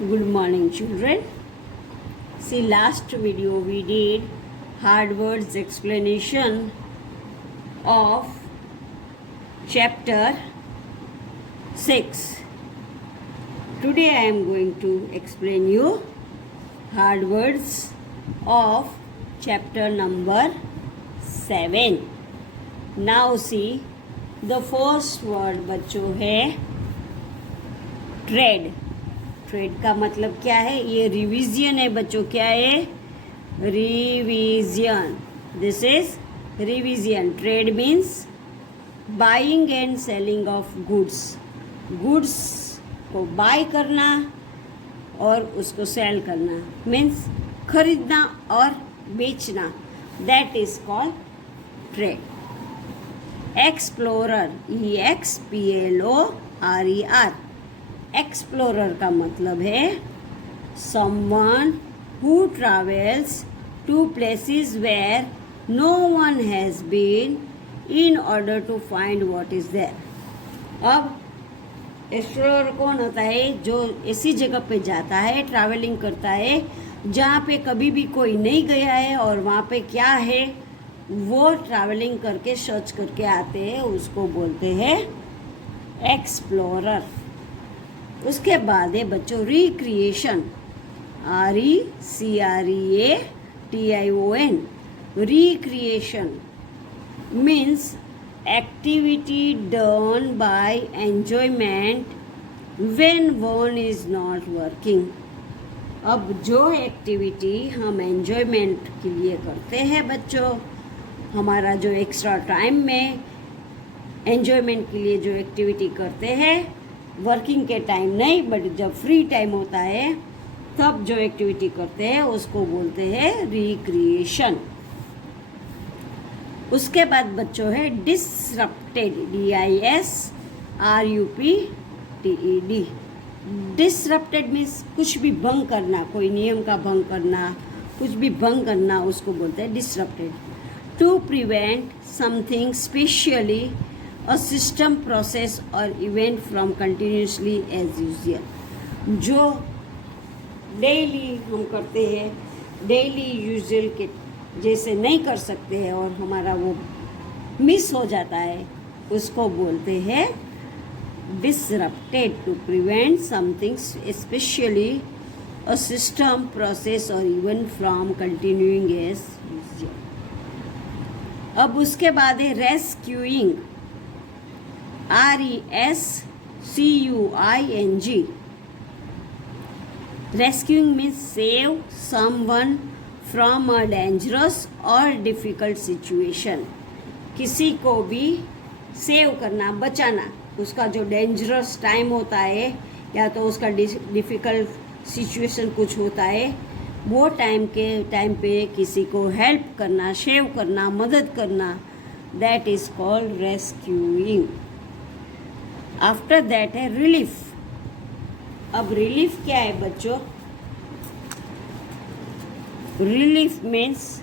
Good morning, children. See, last video we did hard words explanation of chapter 6. Today I am going to explain you hard words of chapter number 7. Now see, the first word बच्चों है trade. Trade का मतलब क्या है? ये revision है बच्चों. क्या है? Revision. This is revision. Trade means buying and selling of goods. Goods को बाय करना और उसको सेल करना मीन्स खरीदना और बेचना. That is called trade. Explorer. EXPLORER. Explorer का मतलब है someone who travels to places where no one has been in order to find what is there. अब एक्सप्लोरर कौन होता है? जो ऐसी जगह पे जाता है, ट्रैवलिंग करता है जहाँ पे कभी भी कोई नहीं गया है और वहाँ पे क्या है वो ट्रैवलिंग करके सर्च करके आते हैं, उसको बोलते हैं एक्सप्लोरर. उसके बाद है बच्चों recreation. RECREATION. Recreation means activity done by enjoyment when one is not working. अब जो एक्टिविटी हम एंजॉयमेंट के लिए करते हैं बच्चों, हमारा जो एक्स्ट्रा टाइम में एंजॉयमेंट के लिए जो एक्टिविटी करते हैं, वर्किंग के टाइम नहीं बट जब फ्री टाइम होता है तब जो एक्टिविटी करते हैं उसको बोलते हैं रिक्रिएशन. उसके बाद बच्चों है डिसरप्टेड. DISRUPTED. डिसरप्टेड मीन्स कुछ भी भंग करना, कोई नियम का भंग करना, कुछ भी भंग करना, उसको बोलते हैं disrupted. To prevent something specially a system, process or event from continuously as usual. जो डेली हम करते हैं, डेली यूजुअल के जैसे नहीं कर सकते हैं और हमारा वो मिस हो जाता है, उसको बोलते हैं disrupted. To prevent something specially a system, process or event from continuing as usual. अब उसके बाद है rescuing. RESCUING. Rescuing means save someone from a dangerous or difficult situation. किसी को भी सेव करना, बचाना. उसका जो डेंजरस टाइम होता है या तो उसका डिफ़िकल्ट सिचुएशन कुछ होता है, वो टाइम पे किसी को हेल्प करना, सेव करना, मदद करना, that is called rescuing. After that है रिलीफ. अब रिलीफ क्या है बच्चों? Relief means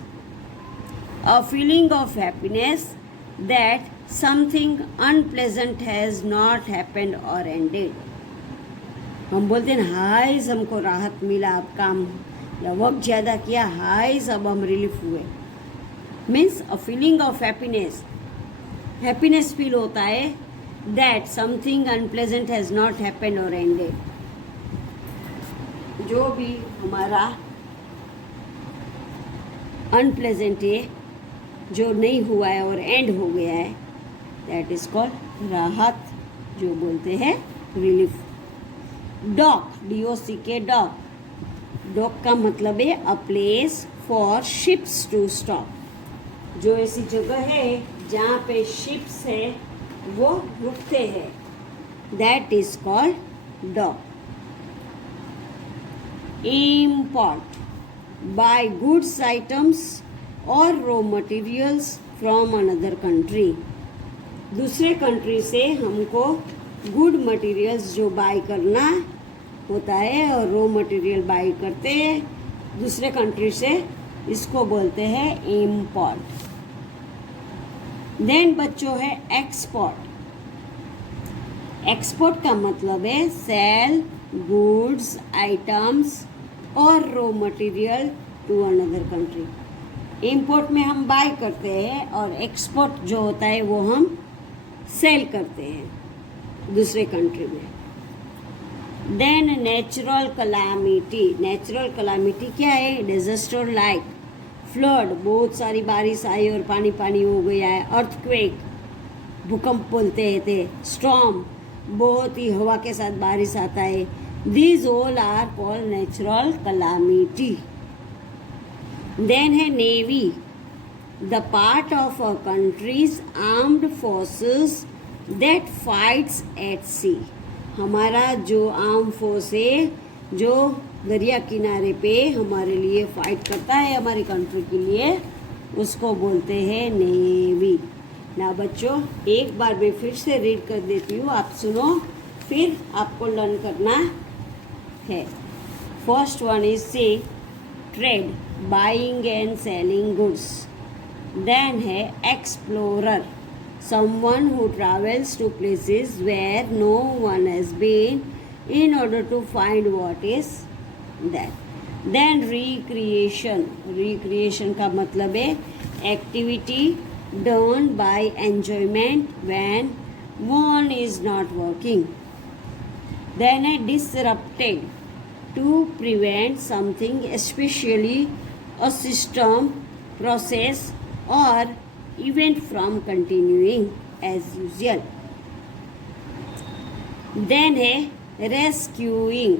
a feeling of happiness that something unpleasant has not happened और एंडेड. हम बोलते हैं हाइज हमको राहत मिला, अब काम या वर्क ज़्यादा किया, हाइज अब हम रिलीफ हुए. Means a feeling of happiness. Happiness feel होता है that something unpleasant has not happened or ended. जो भी हमारा अनप्लेजेंट है, जो नहीं हुआ है और एंड हो गया है, दैट इज कॉल्ड राहत, जो बोलते हैं relief. Dock. DOCK. Dock. Dock का मतलब है a place for ships to stop. जो ऐसी जगह है जहाँ पे शिप्स है वो रुकते हैं, that is called dock. Import. Buy goods items और raw materials from another country. दूसरे कंट्री से हमको गुड मटेरियल्स जो बाय करना होता है और रॉ मटेरियल बाय करते हैं दूसरे कंट्री से, इसको बोलते हैं इम्पोर्ट. देन बच्चों है एक्सपोर्ट. एक्सपोर्ट का मतलब है सेल goods, items और raw material to another country. Import में हम बाय करते हैं और एक्सपोर्ट जो होता है वो हम सेल करते हैं दूसरे कंट्री में. देन नेचुरल कलामिटी क्या है? डिजास्टर लाइक फ्लड, बहुत सारी बारिश आई और पानी पानी हो गया है. अर्थक्वेक, भूकंप बोलते थे. स्टॉर्म, बहुत ही हवा के साथ बारिश आता है. These all are called natural calamity. Then है navy, the part of a country's armed forces that fights at sea. हमारा जो आर्म फोर्स है जो दरिया किनारे पे हमारे लिए फाइट करता है, हमारी कंट्री के लिए, उसको बोलते हैं नेवी. ना बच्चों, एक बार मैं फिर से रीड कर देती हूँ, आप सुनो, फिर आपको लर्न करना है. First one is say trade, buying and selling goods. Then है explorer, someone who travels to places where no one has been in order to find what is there. Then recreation का मतलब है activity done by enjoyment when one is not working. Then a disrupted, to prevent something, especially a system, process or event from continuing as usual. Then है rescuing,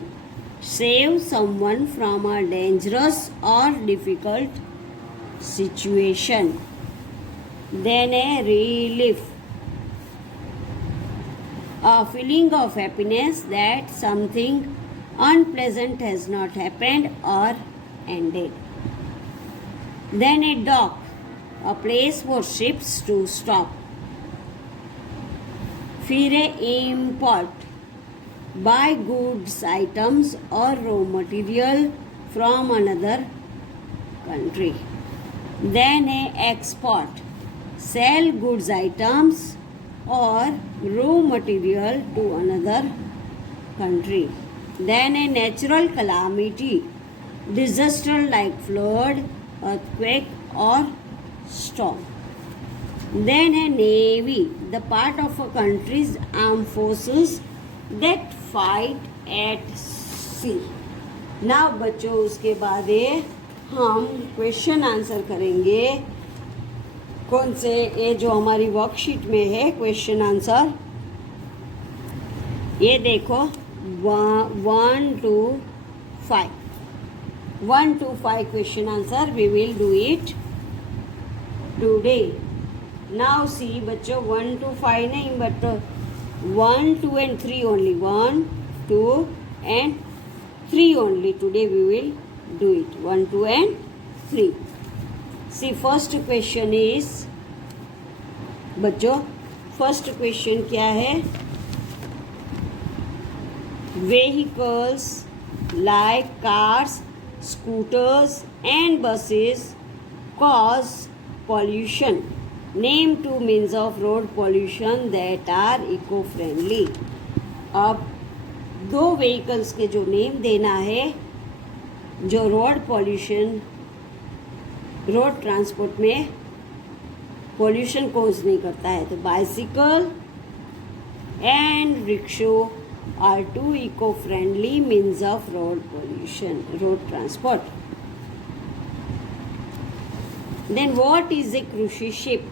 save someone from a dangerous or difficult situation. Then है relief, a feeling of happiness that something unpleasant has not happened or ended. Then a dock, a place for ships to stop. फिर है import, buy goods, items or raw material from another country. Then है export, sell goods, items or raw material to another country. Then a natural calamity, disaster like flood, earthquake or storm. Then a navy, the part of a country's armed forces that fight at sea. Now बच्चों, उसके बाद हम question answer करेंगे. कौन से? ये जो हमारी वर्कशीट में है क्वेश्चन आंसर, ये देखो 1 to 5 question answer. We will do it today. Now see बच्चों, 1 to 5 नहीं, but 1, 2 and 3 only. 1, 2 and 3 only. Today we will do it. 1, 2 and 3. See, first question is, बच्चों first question क्या है? Vehicles like cars, scooters and buses cause pollution. Name 2 means of road pollution that are eco-friendly. अब 2 vehicles के जो name देना है जो road transport में पोल्यूशन कोज नहीं करता है. तो bicycle and rickshaw are 2 eco-friendly means of road transport. Then what is a cruise ship?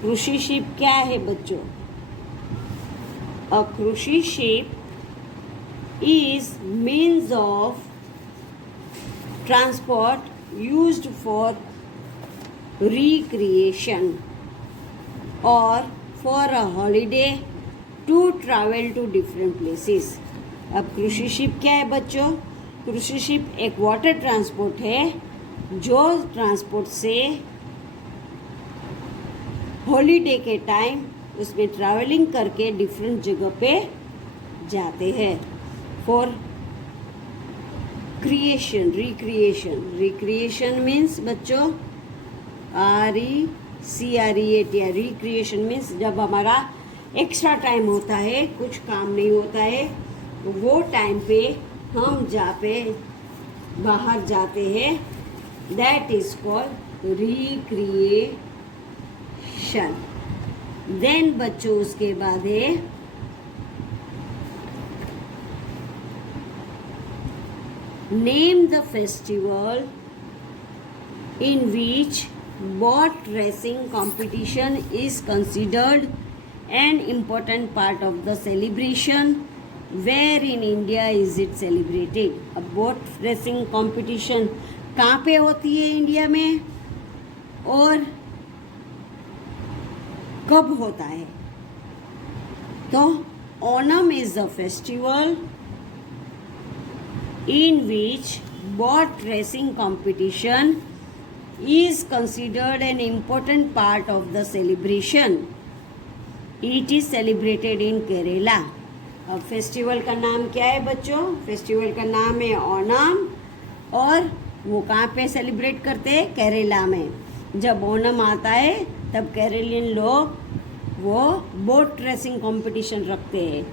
Cruise ship क्या है बच्चों? A cruise ship is means of transport used for recreation or for a holiday to travel to different places. अब cruise ship क्या है बच्चों? cruise ship एक water transport है जो ट्रांसपोर्ट से हॉलीडे के टाइम उसमें ट्रैवलिंग करके डिफरेंट जगह पे जाते हैं फॉर रिक्रिएशन मीन्स बच्चों RECREAT. रिक्रिएशन मीन्स जब हमारा एक्स्ट्रा टाइम होता है, कुछ काम नहीं होता है, वो टाइम पे हम जहाँ पे बाहर जाते हैं, that is called recreation. Then बच्चों उसके बाद है name the festival in which boat racing competition is considered an important part of the celebration. Where in India is it celebrated? अब boat racing competition कहाँ पे होती है इंडिया में और कब होता है? तो Onam is a festival in which boat racing competition is considered an important part of the celebration. It is celebrated in Kerala. अब फेस्टिवल का नाम क्या है बच्चों? फेस्टिवल का नाम है ओणम और वो कहाँ पे सेलिब्रेट करते हैं? केरला में। जब ओणम आता है तब केरलियन लोग वो बोट रेसिंग कंपटीशन रखते हैं।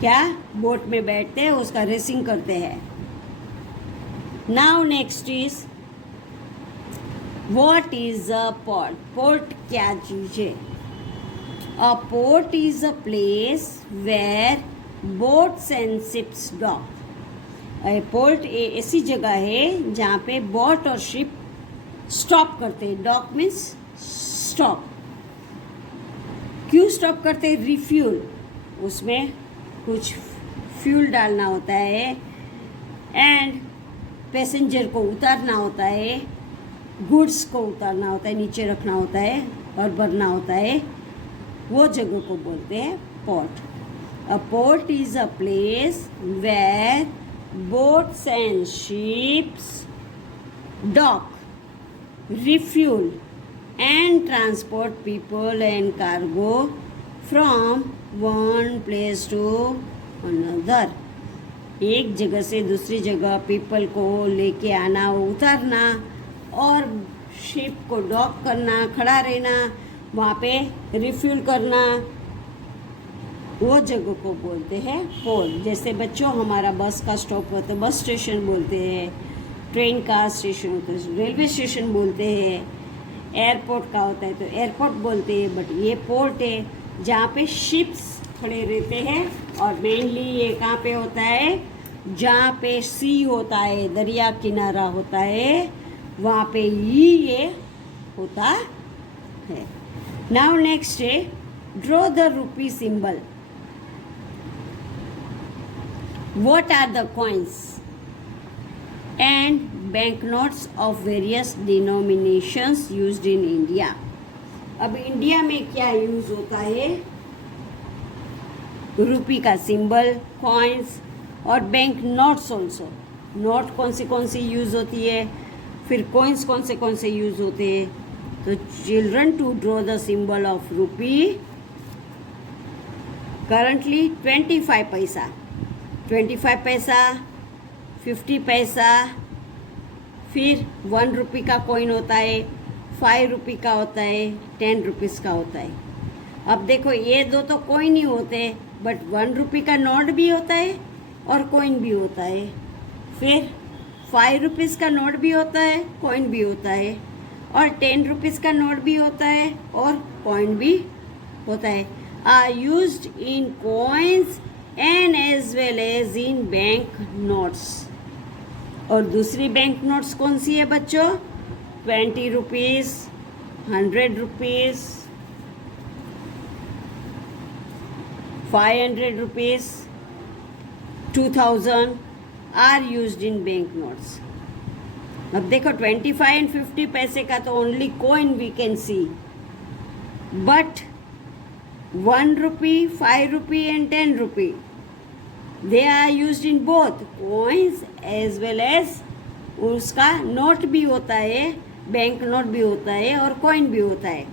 क्या? बोट में बैठते हैं, उसका रेसिंग करते हैं। Now next is What is a port? Port क्या चीज है? A port is a place where boats and ships dock. A port ऐसी जगह है जहाँ पे बोट और शिप स्टॉप करते हैं। Dock means stop. क्यों स्टॉप करते हैं? रिफ्यूल। उसमें कुछ फ्यूल डालना होता है एंड पैसेंजर को उतारना होता है, गुड्स को उतारना होता है, नीचे रखना होता है और भरना होता है। वो जगह को बोलते हैं port. A port is a place where boats and ships dock, refuel and transport people and cargo from one place to another. एक जगह से दूसरी जगह पीपल को लेके आना, उतारना और शिप को डॉक करना, खड़ा रहना, वहाँ पे रिफ्यूल करना, वो जगह को बोलते हैं पोर्ट। जैसे बच्चों हमारा बस का स्टॉप होता है बस स्टेशन बोलते हैं, ट्रेन का स्टेशन होता है रेलवे स्टेशन बोलते हैं, एयरपोर्ट का होता है तो एयरपोर्ट बोलते हैं। बट ये पोर्ट है जहाँ पे शिप्स खड़े रहते हैं और मेनली ये कहाँ पे होता है? जहाँ पे सी होता है, दरिया किनारा होता है, वहाँ पे ही ये होता है। नाउ नेक्स्ट है draw the rupee symbol. What are the coins and bank notes of various denominations used in India. अब इंडिया में क्या यूज होता है? रूपी का सिंबल, कॉइन्स और बैंक नोट्स ऑल्सो। नोट कौन सी यूज होती है, फिर कॉइन्स कौन से यूज होते हैं। तो children to draw the symbol of rupee, currently 25 paisa, 25 पैसा, 50 पैसा, फिर 1 रुपी का कॉइन होता है, 5 रुपी का होता है, 10 रुपीज़ का होता है। अब देखो ये दो तो कॉइन ही होते हैं, बट 1 रुपी का नोट भी होता है और कॉइन भी होता है। फिर 5 रुपीज़ का नोट भी होता है, कॉइन भी होता है, और 10 रुपीज़ का नोट भी होता है और कॉइन भी होता है। Are used in coins and as well as in bank notes. और दूसरी बैंक नोट्स कौन सी है बच्चों? 20 rupees, 100 rupees, 500 rupees, 2000 are used in bank notes. अब देखो 25 एंड 50 पैसे का तो only coin we can see, but 1 rupee, 5 rupee and 10 rupee they are used in both coins as well as उसका नोट भी होता है, बैंक नोट भी होता है और कॉइन भी होता है।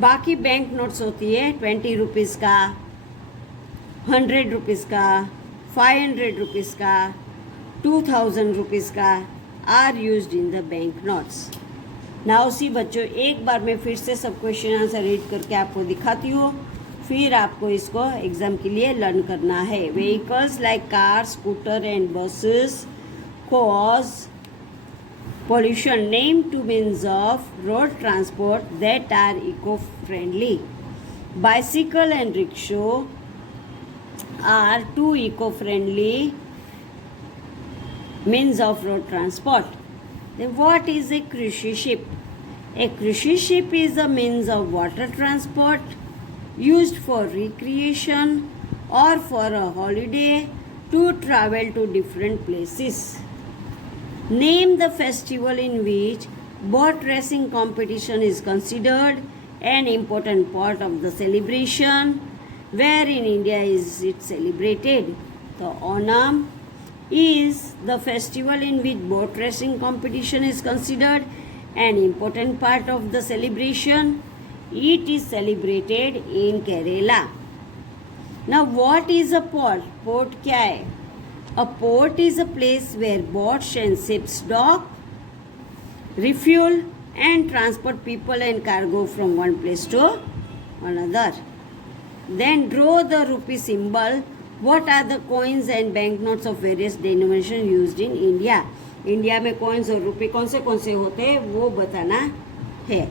बाकी बैंक नोट्स होती है 20 रुपीज़ का, 100 रुपीज़ का, 500 रुपीज़ का, 2000 रुपीज़ का are used in the bank notes. Now see बच्चों एक बार मैं फिर से सब क्वेश्चन आंसर रीड करके आपको दिखाती हूँ। फिर आपको इसको एग्जाम के लिए लर्न करना है. Vehicles like car, scooter and buses cause pollution. Name two means of road transport that are eco-friendly. Bicycle and rickshaw are two eco-friendly means of road transport. Then what is a cruise ship? A cruise ship is a means of water transport used for recreation or for a holiday to travel to different places. Name the festival in which boat racing competition is considered an important part of the celebration. Where in India is it celebrated? The Onam is the festival in which boat racing competition is considered an important part of the celebration. It is celebrated in Kerala. Now what is a port? Port क्या है? A port is a place where boats and ships dock, refuel and transport people and cargo from one place to another. Then draw the rupee symbol. What are the coins and banknotes of various denominations used in India? India में coins और रुपये कौन से होते हैं वो बताना है.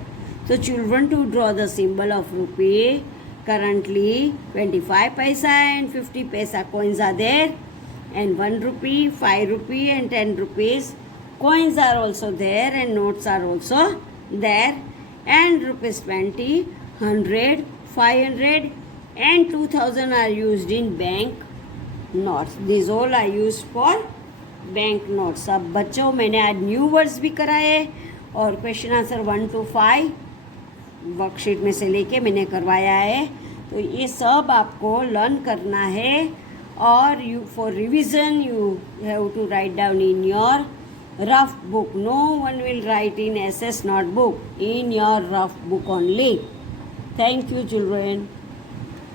So children, to draw the symbol of rupee, currently 25 paisa and 50 paisa coins are there, and 1 rupee, 5 rupee and 10 rupees coins are also there, and notes are also there, and rupees 20, 100, 500 and 2000 are used in bank notes. These all are used for bank notes. अब बच्चों मैंने आज new words भी कराए और question answer 1 to 5 worksheet में से लेके मैंने करवाया है. तो ये सब आपको लर्न करना है और you for revision you have to write down in your rough book. No one will write in SS notebook, in your rough book only. Thank you children.